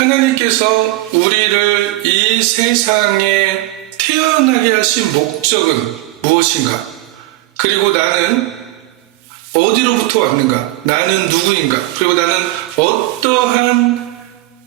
하나님께서 우리를 이 세상에 태어나게 하신 목적은 무엇인가? 그리고 나는 어디로부터 왔는가? 나는 누구인가? 그리고 나는 어떠한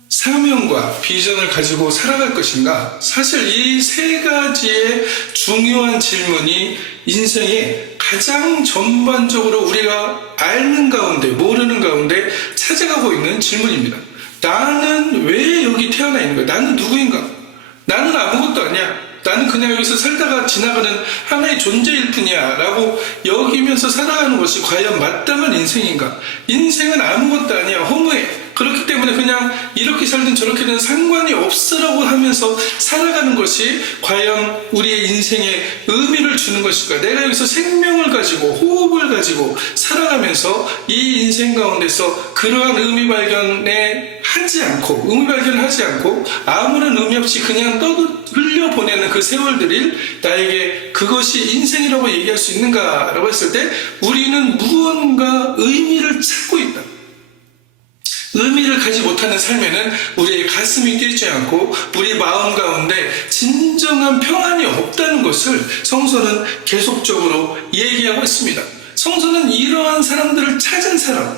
사명과 비전을 가지고 살아갈 것인가? 사실 이 세 가지의 중요한 질문이 인생의 가장 전반적으로 우리가 아는 가운데, 모르는 가운데 찾아가고 있는 질문입니다. 나는 왜 여기 태어나 있는 거야? 나는 누구인가? 나는 아무것도 아니야. 나는 그냥 여기서 살다가 지나가는 하나의 존재일 뿐이야 라고 여기면서 살아가는 것이 과연 마땅한 인생인가? 인생은 아무것도 아니야. 허무해. 그렇기 때문에 그냥 이렇게 살든 저렇게든 상관이 없으라고 하면서 살아가는 것이 과연 우리의 인생에 의미를 주는 것일까? 내가 여기서 생명을 가지고 호흡을 가지고 살아가면서 이 인생 가운데서 그러한 의미 발견을 하지 않고 아무런 의미 없이 그냥 흘려보내는 그 세월들이 나에게 그것이 인생이라고 얘기할 수 있는가라고 했을 때 우리는 무언가 의미를 찾고 있다. 의미를 가지 못하는 삶에는 우리의 가슴이 뛰지 않고 우리 마음 가운데 진정한 평안이 없다는 것을 성서는 계속적으로 얘기하고 있습니다. 성서는 이러한 사람들을 찾은 사람,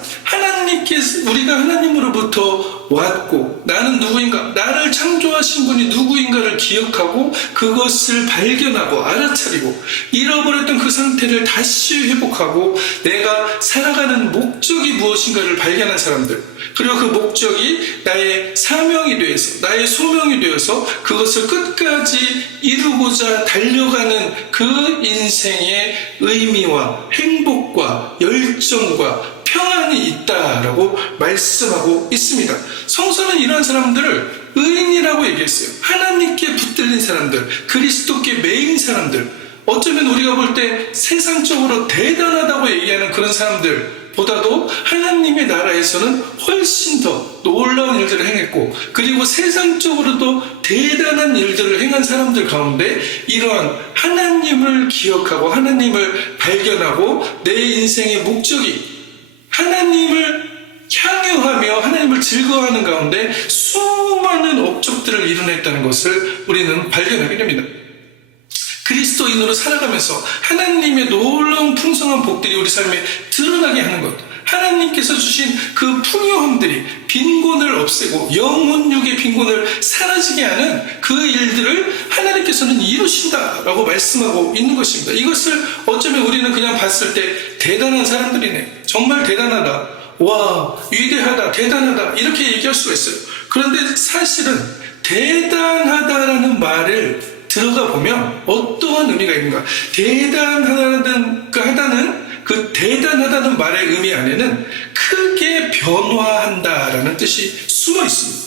우리가 하나님으로부터 왔고 나는 누구인가, 나를 창조하신 분이 누구인가를 기억하고 그것을 발견하고 알아차리고 잃어버렸던 그 상태를 다시 회복하고 내가 살아가는 목적이 무엇인가를 발견한 사람들, 그리고 그 목적이 나의 사명이 되어서 나의 소명이 되어서 그것을 끝까지 이루고자 달려가는 그 인생의 의미와 행복과 열정과 평안이 있다라고 말씀하고 있습니다. 성서는 이러한 사람들을 의인이라고 얘기했어요. 하나님께 붙들린 사람들, 그리스도께 매인 사람들, 어쩌면 우리가 볼 때 세상적으로 대단하다고 얘기하는 그런 사람들 보다도 하나님의 나라에서는 훨씬 더 놀라운 일들을 행했고, 그리고 세상적으로도 대단한 일들을 행한 사람들 가운데 이러한 하나님을 기억하고 하나님을 발견하고 내 인생의 목적이 하나님을 향유하며 하나님을 즐거워하는 가운데 수많은 업적들을 이뤄냈다는 것을 우리는 발견하게 됩니다. 그리스도인으로 살아가면서 하나님의 놀라운 풍성한 복들이 우리 삶에 드러나게 하는 것, 하나님께서 주신 그 풍요함들이 빈곤을 없애고 영혼육의 빈곤을 사라지게 하는 그 일들을 하나님께서는 이루신다라고 말씀하고 있는 것입니다. 이것을 어쩌면 우리는 그냥 봤을 때 대단한 사람들이네, 정말 대단하다, 와 위대하다, 대단하다 이렇게 얘기할 수가 있어요. 그런데 사실은 대단하다라는 말을 들어가 보면 어떠한 의미가 있는가? 그 대단하다는 말의 의미 안에는 크게 변화한다라는 뜻이 숨어 있습니다.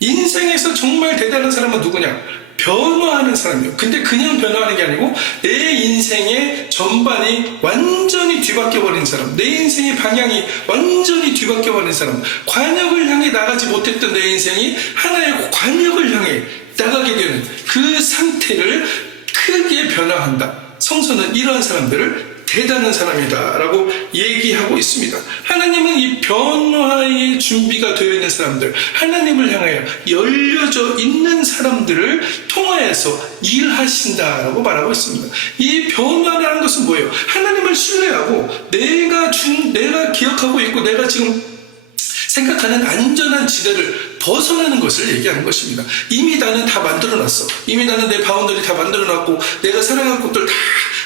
인생에서 정말 대단한 사람은 누구냐? 변화하는 사람이에요. 근데 그냥 변화하는 게 아니고 내 인생의 전반이 완전히 뒤바뀌어버린 사람, 내 인생의 방향이 완전히 뒤바뀌어버린 사람, 관역을 향해 나가지 못했던 내 인생이 하나의 관역을 향해 나가게 되는 그 상태를 크게 변화한다. 성서는 이러한 사람들을 대단한 사람이다 라고 얘기하고 있습니다. 하나님은 이 변화의 준비가 되어 있는 사람들, 하나님을 향하여 열려져 있는 사람들을 통하여서 일하신다라고 말하고 있습니다. 이 변화라는 것은 뭐예요? 하나님을 신뢰하고 내가 기억하고 있고 내가 지금 생각하는 안전한 지대를 벗어나는 것을 얘기하는 것입니다. 이미 나는 다 만들어놨어. 이미 나는 내 바운더리 다 만들어놨고 내가 살아갈 곳들 다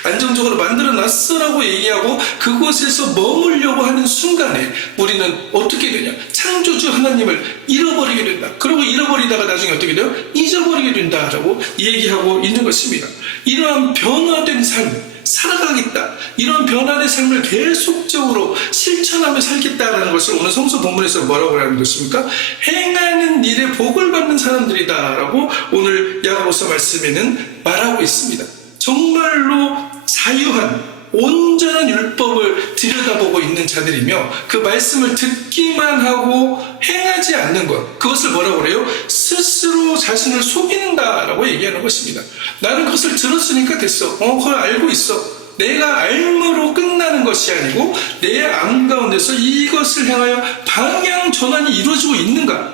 안정적으로 만들어놨어라고 얘기하고 그곳에서 머물려고 하는 순간에 우리는 어떻게 되냐? 창조주 하나님을 잃어버리게 된다. 그리고 잃어버리다가 나중에 어떻게 돼요? 잊어버리게 된다라고 얘기하고 있는 것입니다. 이러한 변화된 삶, 살아가겠다, 이런 변화된 삶을 계속적으로 실천하며 살겠다라는 것을 오늘 성서 본문에서 뭐라고 하는 것입니까? 행하는 일에 복을 받는 사람들이다 라고 오늘 야고보서 말씀에는 말하고 있습니다. 정말로 자유한 온전한 율법을 들여다보고 있는 자들이며 그 말씀을 듣기만 하고 행하지 않는 것, 그것을 뭐라고 그래요? 스스로 자신을 속인다라고 얘기하는 것입니다. 나는 그것을 들었으니까 됐어. 그걸 알고 있어. 내가 알므로 끝나는 것이 아니고 내 안 가운데서 이것을 향하여 방향 전환이 이루어지고 있는가?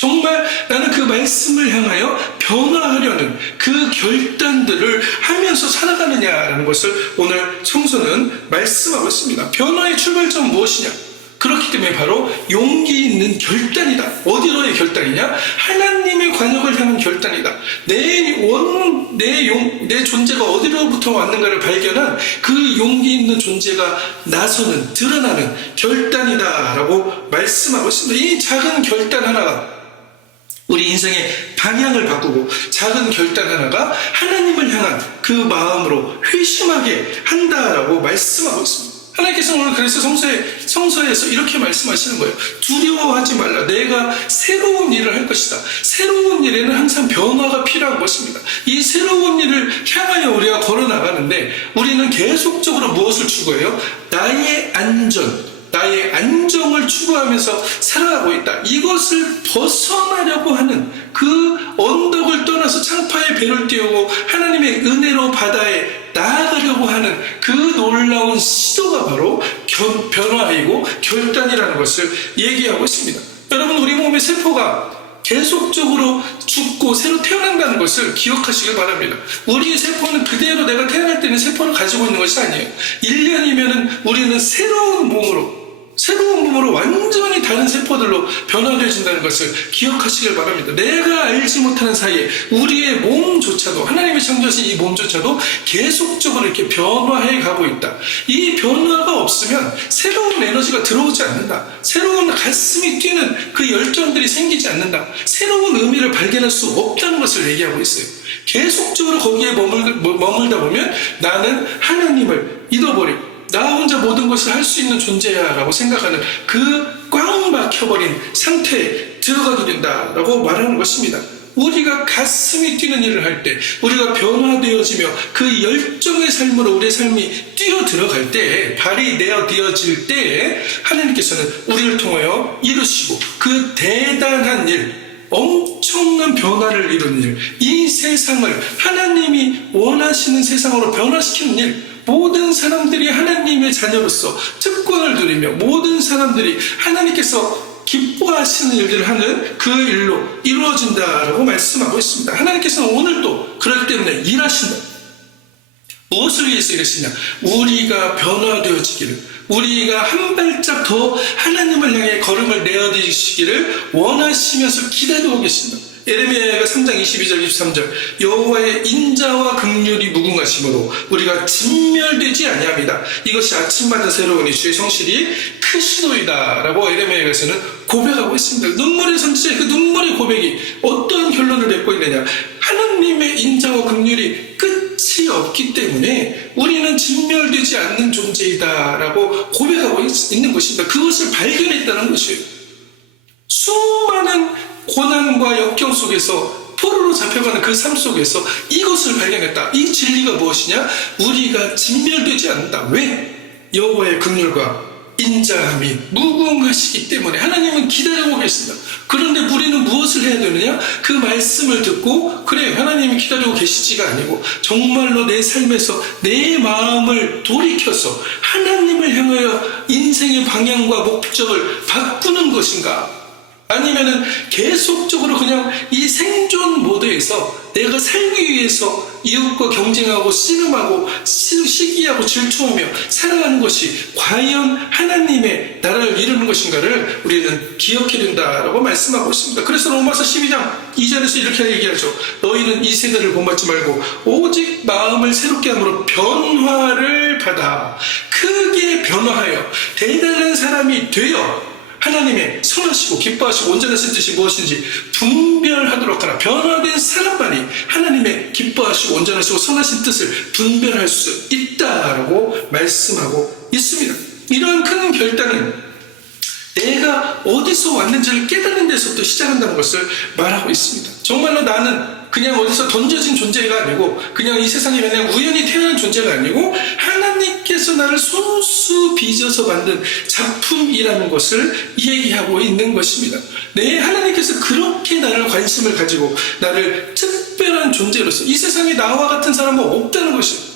정말 나는 그 말씀을 향하여 변화하려는 그 결단들을 하면서 살아가느냐라는 것을 오늘 성서는 말씀하고 있습니다. 변화의 출발점은 무엇이냐? 그렇기 때문에 바로 용기 있는 결단이다. 어디로의 결단이냐? 하나님의 관역을 향한 결단이다. 내 존재가 어디로부터 왔는가를 발견한 그 용기 있는 존재가 나서는, 드러나는 결단이다라고 말씀하고 있습니다. 이 작은 결단 하나가 우리 인생의 방향을 바꾸고, 작은 결단 하나가 하나님을 향한 그 마음으로 회심하게 한다라고 말씀하고 있습니다. 하나님께서 오늘 그래서 성서에서 이렇게 말씀하시는 거예요. 두려워하지 말라. 내가 새로운 일을 할 것이다. 새로운 일에는 항상 변화가 필요한 것입니다. 이 새로운 일을 향하여 우리가 걸어나가는데 우리는 계속적으로 무엇을 추구해요? 나의 안전, 나의 안정을 추구하면서 살아가고 있다. 이것을 벗어나려고 하는 그 언덕을 떠나서 창파의 배를 띄우고 하나님의 은혜로 바다에 나아가려고 하는 그 놀라운 시도가 바로 변화이고 결단이라는 것을 얘기하고 있습니다. 여러분, 우리 몸의 세포가 계속적으로 죽고 새로 태어난다는 것을 기억하시길 바랍니다. 우리의 세포는 그대로 내가 태어날 때는 세포를 가지고 있는 것이 아니에요. 1년이면 우리는 새로운 몸으로 완전히 다른 세포들로 변화되어진다는 것을 기억하시길 바랍니다. 내가 알지 못하는 사이에 우리의 몸조차도, 하나님이 창조하신 이 몸조차도 계속적으로 이렇게 변화해 가고 있다. 이 변화가 없으면 새로운 에너지가 들어오지 않는다. 새로운 가슴이 뛰는 그 열정들이 생기지 않는다. 새로운 의미를 발견할 수 없다는 것을 얘기하고 있어요. 계속적으로 거기에 머물다 보면 나는 하나님을 잃어버리고 나 혼자 모든 것을 할 수 있는 존재야 라고 생각하는 그 꽉 막혀버린 상태에 들어가게 된다라고 말하는 것입니다. 우리가 가슴이 뛰는 일을 할 때, 우리가 변화되어지며 그 열정의 삶으로 우리의 삶이 뛰어 들어갈 때, 발이 내어디어질 때 하나님께서는 우리를 통하여 이루시고 그 대단한 일, 엄청난 변화를 이루는 일, 이 세상을 하나님이 원하시는 세상으로 변화시키는 일, 모든 사람들이 하나님의 자녀로서 특권을 누리며 모든 사람들이 하나님께서 기뻐하시는 일들을 하는 그 일로 이루어진다라고 말씀하고 있습니다. 하나님께서는 오늘도 그렇기 때문에 일하신다. 무엇을 위해서 일하시냐? 우리가 변화되어지기를, 우리가 한 발짝 더 하나님을 향해 걸음을 내어주시기를 원하시면서 기다리고 계신다. 에레미야가 3장 22절 23절 여호와의 인자와 긍휼이 무궁하심으로 우리가 진멸되지 아니합니다. 이것이 아침마다 새로우니 주의 성실이 크시도이다 라고 에레미야에서는 고백하고 있습니다. 눈물의 선지자의 그 눈물의 고백이 어떠한 결론을 맺고 있느냐? 하나님의 인자와 긍휼이 끝이 없기 때문에 우리는 진멸되지 않는 존재이다 라고 고백하고 있는 것입니다. 그것을 발견했다는 것이에요. 수많은 고난과 역경 속에서 포로로 잡혀가는 그 삶 속에서 이것을 발견했다. 이 진리가 무엇이냐? 우리가 진멸되지 않는다. 왜? 여호와의 긍휼과 인자함이 무궁하시기 때문에 하나님은 기다리고 계십니다. 그런데 우리는 무엇을 해야 되느냐? 그 말씀을 듣고 그래, 하나님이 기다리고 계시지가 아니고 정말로 내 삶에서 내 마음을 돌이켜서 하나님을 향하여 인생의 방향과 목적을 바꾸는 것인가? 아니면은 계속적으로 그냥 이 생존 모드에서 내가 살기 위해서 이웃과 경쟁하고 씨름하고 시기하고 질투하며 살아가는 것이 과연 하나님의 나라를 이루는 것인가를 우리는 기억해야 된다라고 말씀하고 있습니다. 그래서 로마서 12장 2절에서 이렇게 얘기하죠. 너희는 이 세대를 본받지 말고 오직 마음을 새롭게 함으로 변화를 받아 크게 변화하여 대단한 사람이 되어 하나님의 선하시고 기뻐하시고 온전하신 뜻이 무엇인지 분별하도록 하라. 변화된 사람만이 하나님의 기뻐하시고 온전하시고 선하신 뜻을 분별할 수 있다라고 말씀하고 있습니다. 이러한 큰 결단은 내가 어디서 왔는지를 깨닫는 데서부터 시작한다는 것을 말하고 있습니다. 정말로 나는 그냥 어디서 던져진 존재가 아니고 그냥 이 세상에 그냥 우연히 태어난 존재가 아니고 하나님께서 나를 손수 빚어서 만든 작품이라는 것을 얘기하고 있는 것입니다. 네, 하나님께서 그렇게 나를 관심을 가지고 나를 특별한 존재로서 이 세상에 나와 같은 사람은 없다는 것이에요.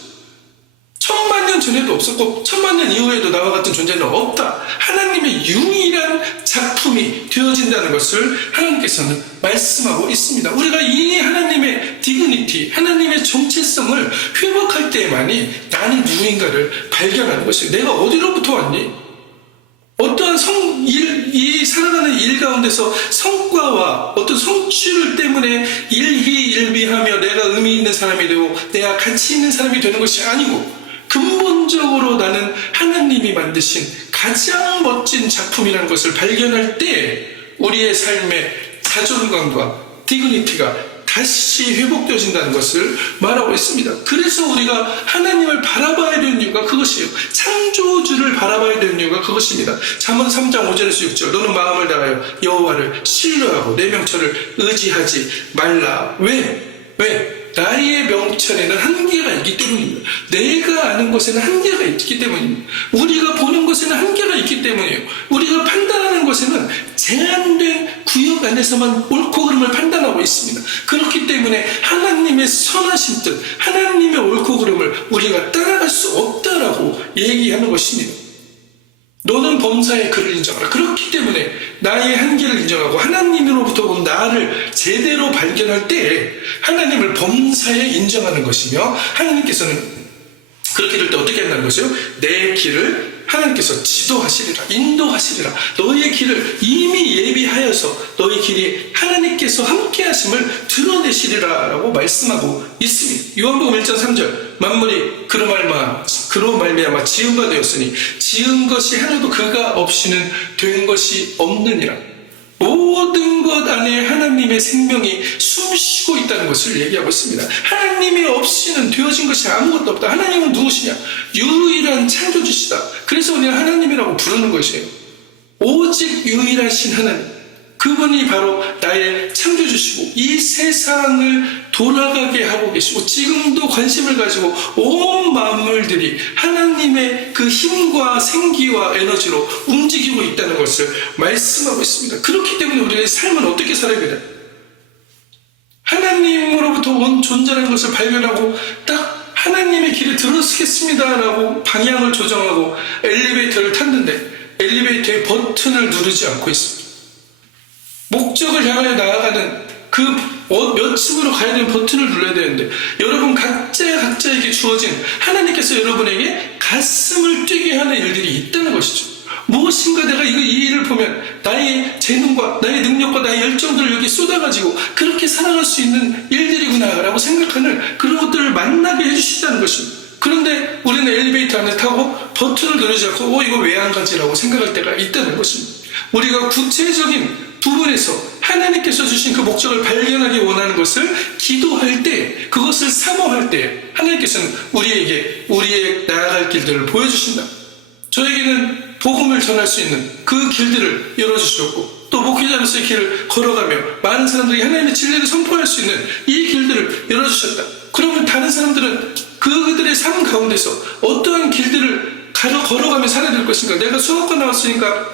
천만 년 전에도 없었고 천만 년 이후에도 나와 같은 존재는 없다. 하나님의 유일한 작품이 되어진다는 것을 하나님께서는 말씀하고 있습니다. 우리가 이 하나님의 디그니티, 하나님의 정체성을 회복할 때만이 나는 누구인가를 발견하는 것이에요. 내가 어디로부터 왔니? 어떠한 이 살아가는 일 가운데서 성과와 어떤 성취를 때문에 일희일비하며 내가 의미 있는 사람이 되고 내가 가치 있는 사람이 되는 것이 아니고 근본적으로 나는 하나님이 만드신 가장 멋진 작품이라는 것을 발견할 때 우리의 삶의 자존감과 디그니티가 다시 회복되어진다는 것을 말하고 있습니다. 그래서 우리가 하나님을 바라봐야 되는 이유가 그것이에요. 창조주를 바라봐야 되는 이유가 그것입니다. 잠언 3장 5절에서 6절 너는 마음을 다하여 여호와를 신뢰하고 내 명철을 의지하지 말라. 왜? 나의 명철에는 한계가 있기 때문입니다. 내가 아는 것에는 한계가 있기 때문입니다. 우리가 보는 것에는 한계가 있기 때문이에요. 우리가 판단하는 것에는 제한된 구역 안에서만 옳고 그름을 판단하고 있습니다. 그렇기 때문에 하나님의 선하신 뜻, 하나님의 옳고 그름을 우리가 따라갈 수 없다라고 얘기하는 것입니다. 너는 범사의 그를 인정하라. 그렇기 때문에 나의 한계를 인정하고 하나님으로부터 온 나를 제대로 발견할 때 하나님을 범사에 인정하는 것이며 하나님께서는 그렇게 될 때 어떻게 한다는 것이요? 내 길을 하나님께서 지도하시리라, 인도하시리라. 너의 길을 이미 예비하여서 너의 길이 하나님께서 함께 하심을 드러내시리라 라고 말씀하고 있습니다. 요한복음 1장 3절 만물이 그로 말미암아 지은 바 되었으니 지은 것이 하나도 그가 없이는 된 것이 없느니라. 모든 것 안에 하나님의 생명이 숨쉬고 있다는 것을 얘기하고 있습니다. 하나님이 없이는 되어진 것이 아무것도 없다. 하나님은 누구시냐? 유일한 창조주시다. 그래서 우리가 하나님이라고 부르는 것이에요. 오직 유일하신 하나님, 그분이 바로 나의 창조주시고 이 세상을 돌아가게 하고 계시고 지금도 관심을 가지고 온 만물들이 하나님의 그 힘과 생기와 에너지로 움직이고 있다는 것을 말씀하고 있습니다. 그렇기 때문에 우리의 삶은 어떻게 살아야 되나? 하나님으로부터 온 존재라는 것을 발견하고 딱 하나님의 길에 들어서겠습니다라고 방향을 조정하고 엘리베이터를 탔는데 엘리베이터의 버튼을 누르지 않고 있습니다. 목적을 향하여 나아가는 그 몇 층으로 가야 되는 버튼을 눌러야 되는데 여러분 각자에게 주어진 하나님께서 여러분에게 가슴을 뛰게 하는 일들이 있다는 것이죠. 무엇인가 내가 이 일을 보면 나의 재능과 나의 능력과 나의 열정들을 여기 쏟아가지고 그렇게 살아갈 수 있는 일들이구나 라고 생각하는 그런 것들을 만나게 해주시다는 것입니다. 그런데 우리는 엘리베이터 안에 타고 버튼을 누르지 않고 이거 왜 안 가지라고 생각할 때가 있다는 것입니다. 우리가 구체적인 부분에서 하나님께서 주신 그 목적을 발견하기 원하는 것을 기도할 때, 그것을 사모할 때 하나님께서는 우리에게 우리의 나아갈 길들을 보여주신다. 저에게는 복음을 전할 수 있는 그 길들을 열어주셨고 또 목회자로서의 길을 걸어가며 많은 사람들이 하나님의 진리를 선포할 수 있는 이 길들을 열어주셨다. 그러면 다른 사람들은 그들의 삶 가운데서 어떠한 길들을 걸어가며 살아야 될 것인가? 내가 수학과 나왔으니까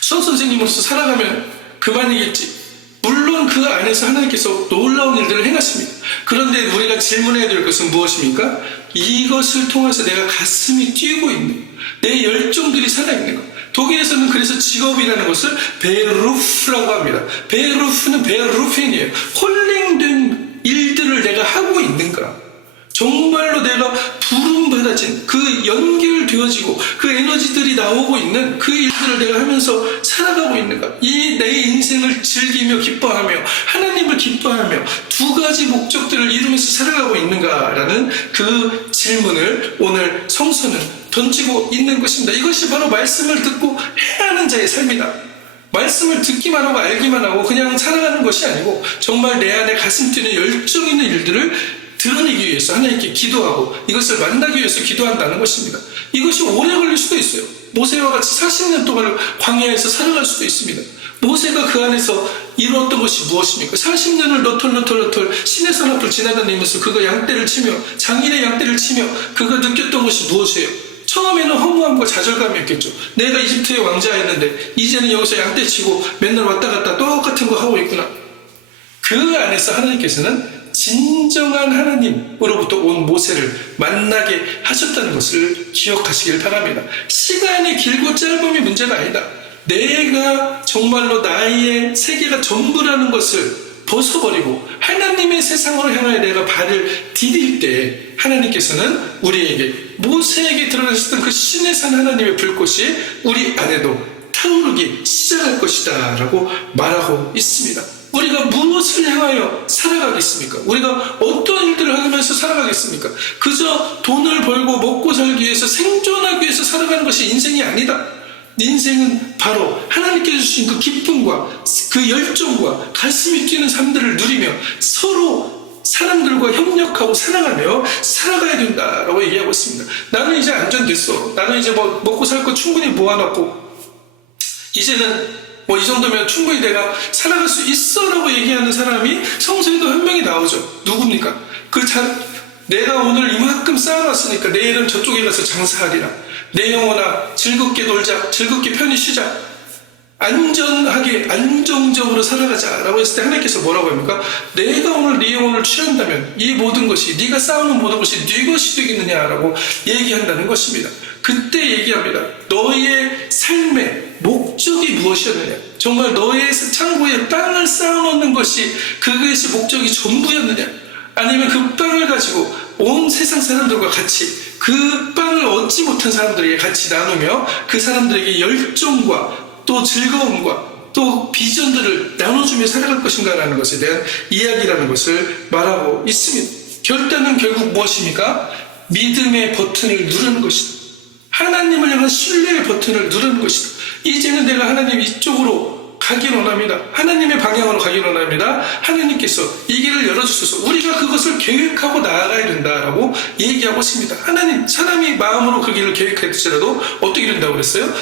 수학 선생님으로서 살아가면 그만이겠지. 물론 그 안에서 하나님께서 놀라운 일들을 행하십니다. 그런데 우리가 질문해야 될 것은 무엇입니까? 이것을 통해서 내가 가슴이 뛰고 있는 내 열정들이 살아있는 것. 독일에서는 그래서 직업이라는 것을 베르루프라고 합니다. 베르루프는 베르루펜이에요. 홀링된 일들을 내가 하고 있는가? 정말로 내가 부름받아진 그 연결되어지고 그 에너지들이 나오고 있는 그 일들을 내가 하면서 살아가고 있는가? 이 내 인생을 즐기며 기뻐하며 하나님을 기뻐하며 두 가지 목적들을 이루면서 살아가고 있는가라는 그 질문을 오늘 성서는 던지고 있는 것입니다. 이것이 바로 말씀을 듣고 행하는 자의 삶이다. 말씀을 듣기만 하고 알기만 하고 그냥 살아가는 것이 아니고 정말 내 안에 가슴 뛰는 열정 있는 일들을 드러내기 위해서 하나님께 기도하고 이것을 만나기 위해서 기도한다는 것입니다. 이것이 오래 걸릴 수도 있어요. 모세와 같이 40년 동안 광야에서 살아갈 수도 있습니다. 모세가 그 안에서 이루었던 것이 무엇입니까? 40년을 너털 시내 산 앞을 지나다니면서 그가 양떼를 치며 장인의 양떼를 치며 그가 느꼈던 것이 무엇이에요? 처음에는 허무함과 좌절감이었겠죠. 내가 이집트의 왕자였는데 이제는 여기서 양떼 치고 맨날 왔다 갔다 똑같은 거 하고 있구나. 그 안에서 하나님께서는 진정한 하나님으로부터 온 모세를 만나게 하셨다는 것을 기억하시길 바랍니다. 시간이 길고 짧음이 문제가 아니다. 내가 정말로 나의 세계가 전부라는 것을 벗어버리고 하나님의 세상으로 향하여 내가 발을 디딜 때 하나님께서는 우리에게 모세에게 드러나셨던 그 신의 산 하나님의 불꽃이 우리 안에도 타오르기 시작할 것이다 라고 말하고 있습니다. 우리가 무엇을 향하여 살아가겠습니까? 우리가 어떤 일들을 하면서 살아가겠습니까? 그저 돈을 벌고 먹고 살기 위해서 생존하기 위해서 살아가는 것이 인생이 아니다. 인생은 바로 하나님께 주신 그 기쁨과 그 열정과 가슴이 뛰는 삶들을 누리며 서로 사람들과 협력하고 살아가며 살아가야 된다라고 얘기하고 있습니다. 나는 이제 안전됐어. 나는 이제 뭐 먹고 살 거 충분히 모아놨고 이제는 이 정도면 충분히 내가 살아갈 수 있어 라고 얘기하는 사람이 성서에도 한 명이 나오죠. 누굽니까? 내가 오늘 이만큼 쌓아놨으니까 내일은 저쪽에 가서 장사하리라. 내 영혼아 즐겁게 놀자. 즐겁게 편히 쉬자. 안전하게 안정적으로 살아가자 라고 했을 때 하나님께서 뭐라고 합니까? 내가 오늘 네 영혼을 취한다면 이 모든 것이 네가 쌓아놓은 모든 것이 네 것이 되겠느냐라고 얘기한다는 것입니다. 그때 얘기합니다. 너의 삶의 목적이 무엇이었느냐? 정말 너의 창고에 빵을 쌓아놓는 것이 그것이 목적이 전부였느냐? 아니면 그 빵을 가지고 온 세상 사람들과 같이 그 빵을 얻지 못한 사람들에게 같이 나누며 그 사람들에게 열정과 또 즐거움과 또 비전들을 나눠주며 살아갈 것인가 라는 것에 대한 이야기라는 것을 말하고 있습니다. 결단은 결국 무엇입니까? 믿음의 버튼을 누르는 것이다. 하나님을 향한 신뢰의 버튼을 누르는 것이다. 이제는 내가 하나님 이쪽으로 가길 원합니다. 하나님의 방향으로 가길 원합니다. 하나님께서 이 길을 열어주셔서 우리가 그것을 계획하고 나아가야 된다라고 얘기하고 있습니다. 하나님, 사람이 마음으로 그 길을 계획할지라도 어떻게 된다고 그랬어요?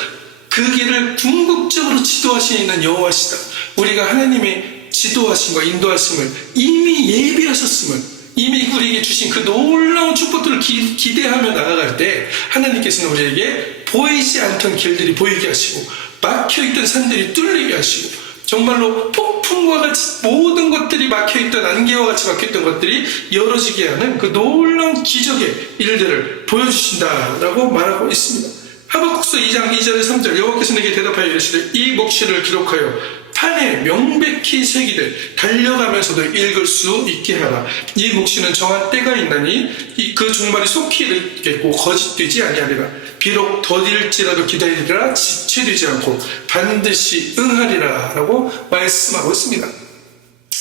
그 길을 궁극적으로 지도하시는 여호와시다. 우리가 하나님의 지도하심과 인도하심을 이미 예비하셨음을, 이미 우리에게 주신 그 놀라운 축복들을 기대하며 나아갈 때 하나님께서는 우리에게 보이지 않던 길들이 보이게 하시고 막혀있던 산들이 뚫리게 하시고 정말로 폭풍과 같이 모든 것들이 막혀있던 안개와 같이 막혀있던 것들이 열어지게 하는 그 놀라운 기적의 일들을 보여주신다라고 말하고 있습니다. 하박국서 2장 2절에 3절 여호와께서 내게 대답하여 이르시되 이 묵시를 기록하여 판에 명백히 새기되 달려가면서도 읽을 수 있게 하라. 이 묵시는 정한 때가 있나니 그 종말이 속히 이르겠고 거짓되지 아니하리라. 비록 더딜지라도 기다리리라. 지체되지 않고 반드시 응하리라 라고 말씀하고 있습니다.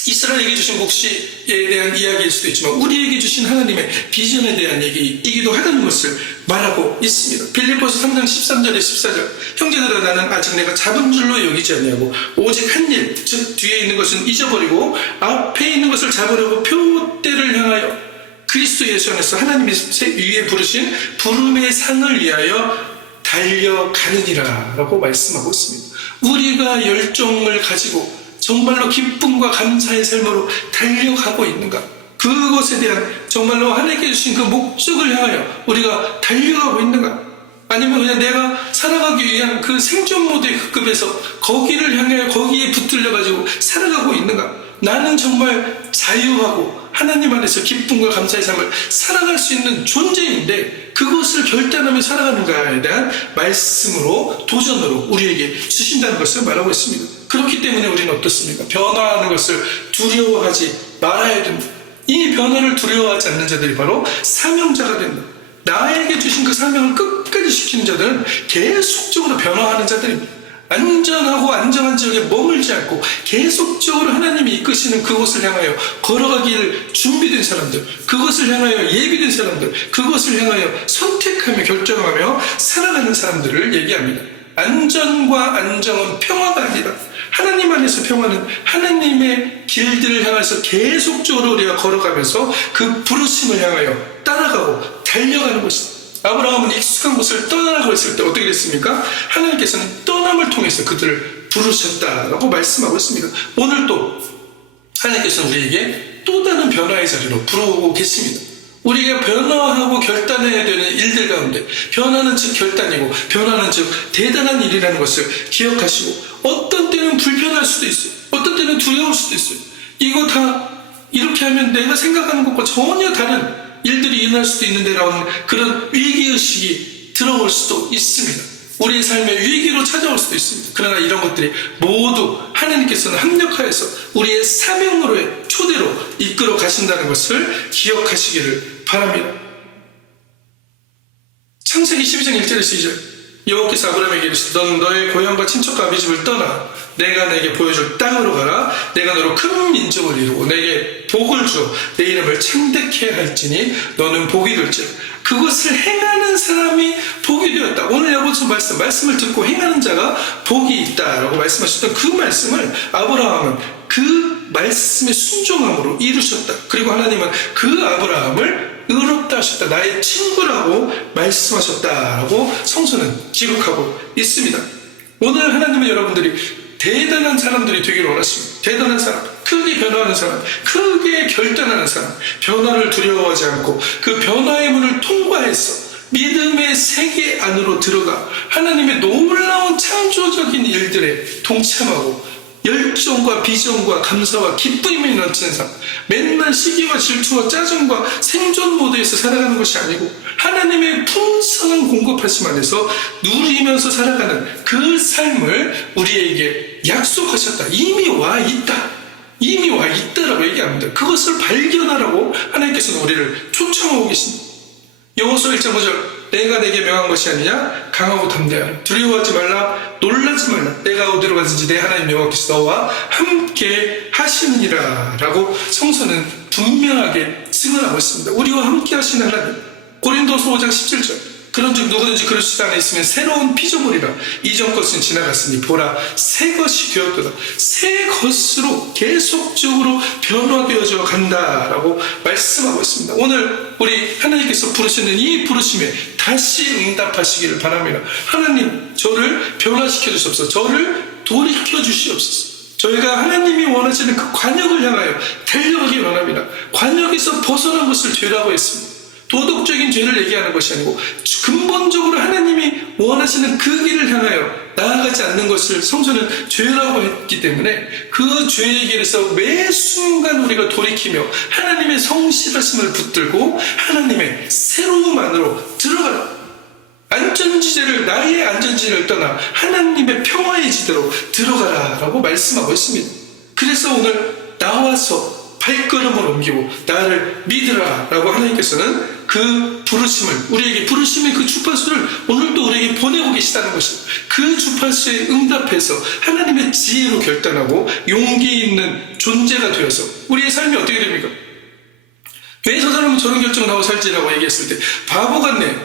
이스라엘에게 주신 묵시에 대한 이야기일 수도 있지만 우리에게 주신 하나님의 비전에 대한 얘기이기도 하다는 것을 말하고 있습니다. 빌립보서 3장 13절에 14절 형제들아 나는 아직 내가 잡은 줄로 여기지 아니하고 오직 한 일, 즉 뒤에 있는 것은 잊어버리고 앞에 있는 것을 잡으려고 표대를 향하여 그리스도 예수 안에서 하나님이 위에 부르신 부름의 상을 위하여 달려가느니라 라고 말씀하고 있습니다. 우리가 열정을 가지고 정말로 기쁨과 감사의 삶으로 달려가고 있는가? 그것에 대한 정말로 하나님께 주신 그 목적을 향하여 우리가 달려가고 있는가? 아니면 그냥 내가 살아가기 위한 그 생존 모드의 급급에서 거기를 향해 거기에 붙들려가지고 살아가고 있는가? 나는 정말 자유하고 하나님 안에서 기쁨과 감사의 삶을 살아갈 수 있는 존재인데 그것을 결단하며 살아가는가에 대한 말씀으로 도전으로 우리에게 주신다는 것을 말하고 있습니다. 그렇기 때문에 우리는 어떻습니까? 변화하는 것을 두려워하지 말아야 된다. 이 변화를 두려워하지 않는 자들이 바로 사명자가 된다. 나에게 주신 그 사명을 끝까지 지키는 자들은 계속적으로 변화하는 자들입니다. 안전하고 안정한 지역에 머물지 않고 계속적으로 하나님이 이끄시는 그곳을 향하여 걸어가기를 준비된 사람들, 그것을 향하여 예비된 사람들, 그것을 향하여 선택하며 결정하며 살아가는 사람들을 얘기합니다. 안전과 안정은 평화가 아니다. 하나님 안에서 평화는 하나님의 길들을 향해서 계속적으로 우리가 걸어가면서 그 부르심을 향하여 따라가고 달려가는 것이다. 아브라함은 익숙한 곳을 떠나라고 했을 때 어떻게 됐습니까? 하나님께서는 떠남을 통해서 그들을 부르셨다라고 말씀하고 있습니다. 오늘 또 하나님께서는 우리에게 또 다른 변화의 자리로 부르고 계십니다. 우리가 변화하고 결단해야 되는 일들 가운데 변화는 즉 결단이고 변화는 즉 대단한 일이라는 것을 기억하시고 어떤 때는 불편할 수도 있어요. 어떤 때는 두려울 수도 있어요. 이거 다 이렇게 하면 내가 생각하는 것과 전혀 다른 일들이 일어날 수도 있는데라는 그런 위기의식이 들어올 수도 있습니다. 우리의 삶에 위기로 찾아올 수도 있습니다. 그러나 이런 것들이 모두 하나님께서는 합력하여서 우리의 사명으로의 초대로 이끌어 가신다는 것을 기억하시기를 바랍니다. 창세기 12장 1절에서 2절, 여호와께서 아브라함에게 이르시되 너는 너의 고향과 친척과 아비집을 떠나 내가 내게 보여줄 땅으로 가라. 내가 너로 큰 민족을 이루고 내게 복을 주어 내 이름을 창대케 할지니 너는 복이 될지라. 그것을 행하는 사람이 복이 되었다. 오늘 여러분 말씀을 듣고 행하는 자가 복이 있다라고 말씀하셨던 그 말씀을 아브라함은 그 말씀에 순종함으로 이루셨다. 그리고 하나님은 그 아브라함을 의롭다 하셨다. 나의 친구라고 말씀하셨다라고 성서는 기록하고 있습니다. 오늘 하나님은 여러분들이 대단한 사람들이 되기를 원하십니다. 대단한 사람, 크게 변화하는 사람, 크게 결단하는 사람, 변화를 두려워하지 않고 그 변화의 문을 통과해서 믿음의 세계 안으로 들어가 하나님의 놀라운 창조적인 일들에 동참하고 열정과 비전과 감사와 기쁨이 넘치는 삶, 맨날 시기와 질투와 짜증과 생존 모드에서 살아가는 것이 아니고 하나님의 풍성한 공급하심 안에서 누리면서 살아가는 그 삶을 우리에게 약속하셨다. 이미 와 있다. 이미 와 있다라고 얘기합니다. 그것을 발견하라고 하나님께서는 우리를 초청하고 계십니다. 여호수아 1장 5절, 내가 내게 명한 것이 아니냐? 강하고 담대하라. 두려워하지 말라. 놀라지 말라. 내가 어디로 가든지 내 하나님 여호와께서 너와 함께 하시느니라 라고 성서는 분명하게 증언하고 있습니다. 우리와 함께 하시는 하나님. 고린도서 5장 17절, 그런즉 누구든지 그리스도 안에 있으면 새로운 피조물이라. 이전 것은 지나갔으니 보라 새 것이 되었도다. 새 것으로 계속적으로 변화되어져 간다라고 말씀하고 있습니다. 오늘 우리 하나님께서 부르시는 이 부르심에 다시 응답하시기를 바랍니다. 하나님, 저를 변화시켜 주시옵소서. 저를 돌이켜 주시옵소서. 저희가 하나님이 원하시는 그 관역을 향하여 달려가기 원합니다. 관역에서 벗어난 것을 죄라고 했습니다. 도덕적인 죄를 얘기하는 것이 아니고 근본적으로 하나님이 원하시는 그 길을 향하여 나아가지 않는 것을 성서는 죄라고 했기 때문에 그 죄의 길에서 매 순간 우리가 돌이키며 하나님의 성실하심을 붙들고 하나님의 새로움 안으로 들어가라. 안전지대를, 나의 안전지대를 떠나 하나님의 평화의 지대로 들어가라 라고 말씀하고 있습니다. 그래서 오늘 나와서 발걸음을 옮기고 나를 믿으라 라고 하나님께서는 그 부르심을, 우리에게 부르심의 그 주파수를 오늘도 우리에게 보내고 계시다는 것입니다. 그 주파수에 응답해서 하나님의 지혜로 결단하고 용기 있는 존재가 되어서 우리의 삶이 어떻게 됩니까? 왜 저 사람은 저런 결정을 하고 살지라고 얘기했을 때 바보 같네,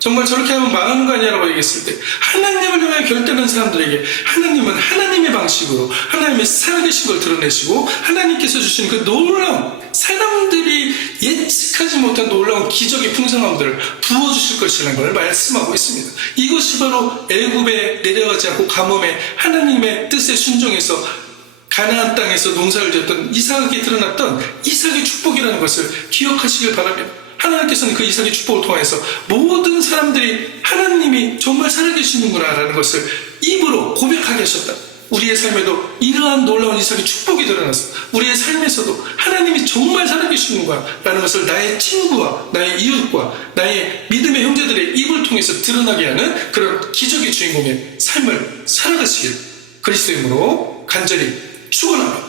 정말 저렇게 하면 망하는 거 아니냐라고 얘기했을 때 하나님을 향해 결단한 사람들에게 하나님은 하나님의 방식으로 하나님의 살아계신 걸 드러내시고 하나님께서 주신 그 놀라운, 사람들이 예측하지 못한 놀라운 기적의 풍성함들을 부어주실 것이라는 걸 말씀하고 있습니다. 이것이 바로 애굽에 내려가지 않고 가뭄에 하나님의 뜻에 순종해서 가나안 땅에서 농사를 지었던 이삭에게 드러났던 이삭의 축복이라는 것을 기억하시길 바랍니다. 하나님께서는 그 이삭의 축복을 통해서 모든 사람들이 하나님이 정말 살아계시는구나 라는 것을 입으로 고백하게 하셨다. 우리의 삶에도 이러한 놀라운 이삭의 축복이 드러나서 우리의 삶에서도 하나님이 정말 살아계시는구나 라는 것을 나의 친구와 나의 이웃과 나의 믿음의 형제들의 입을 통해서 드러나게 하는 그런 기적의 주인공의 삶을 살아가시길 그리스도의 이름으로 간절히 축원합니다.